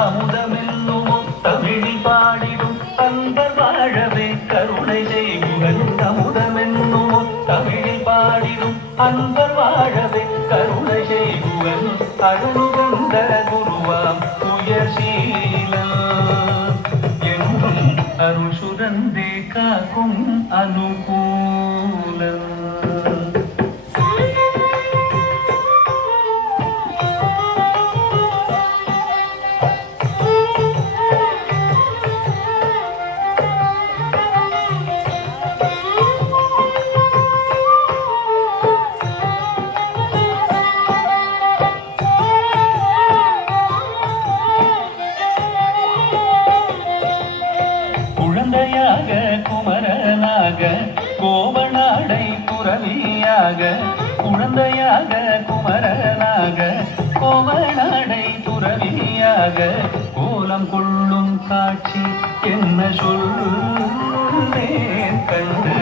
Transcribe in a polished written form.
அமுதமென்னுமோ தமிழில் பாடிடும் அன்பர் வாழவே கருணை செய்குவன் அமுதமென்னுமோ தமிழில் பாடிடும் அன்பர் வாழவே கருணை செய்குவன் அருளுகந்த குருவாம் உயர்சீலன் என்றும் அருள் சுரந்தே காக்கும் அனுகூலன். குழந்தையாக குமரனாக கோவநாடை துறவியாக குழந்தையாக குமரனாக கோவநாடை துறவியாக கோலம் கொள்ளும் காட்சி என்ன சொல்லேன் கண்டு